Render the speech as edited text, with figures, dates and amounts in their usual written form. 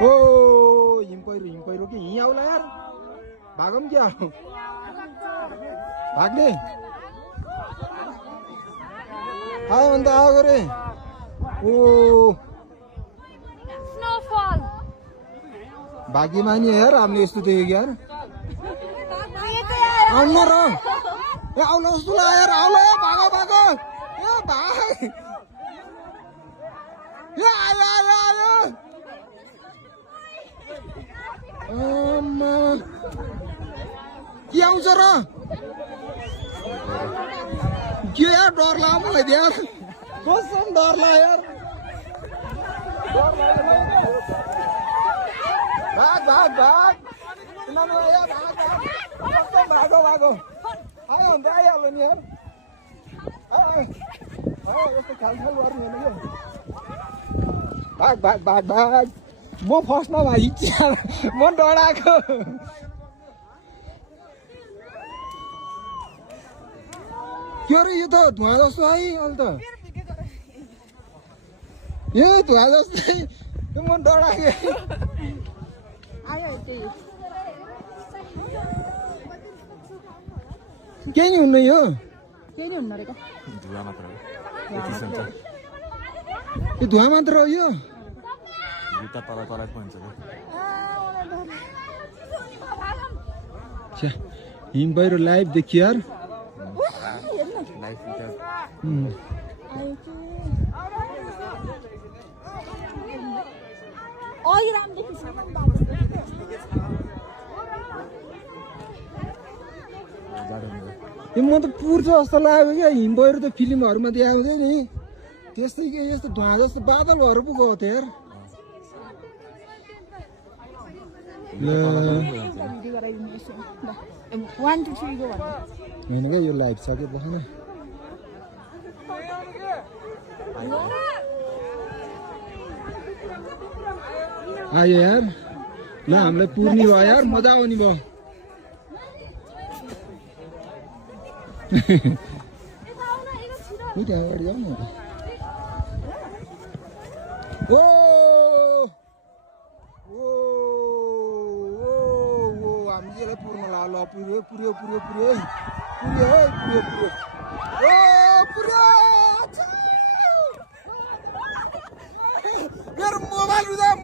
ओ हिम पहिरो कि यहीँ आउला यार भागौँ क्या भाग्ने आयो भने त आयो गरे ओ भाग्यमानी यार हामीले यस्तो देखेको यार आउनु र ए आउनु जस्तो लाग्यो यार आउला भागो भागो ए भाग ए आयो आयो आयो के आउँछ र के यार डर लाग्यो मलाई यार कसम डर लाग्यो यार भाग भाग भाग भागो भागो आयो भने त आइहाल्यो नि यार यस्तो खालखाल गर्नु होइन क्या भाग भाग भाग भाग म फर्स्टमा भाइ म डराएको के अरे यो त धुवा जस्तो है अहिले त यो धुवा जस्तै म डराएको केही नि हुन्न यो केही नि हुन्न रहेको यो धुवा मात्र हो यो हिम पहिरो लाइभ देखियो यार म त पुर्छ जस्तो लाग्यो क्या हिम पहिरो त फिल्महरूमा देखाउँथ्यो नि त्यस्तै के यस्तो धुवा जस्तो बादलहरू पो गएको थियो यार होइन क्या यो लाइभ सक्यो बसेन आयो यार ल हामीलाई पुर्नी भयो यार मजा आउने भयो त्यहाँबाट जाऊ न ओ हामी यसलाई पुर्न ला ल पुर्यो पुर्यो पुर्यो पुर्यो पुर्यो पुर्यो पुर्यो ओ पुर्यो मेरो मोबाइल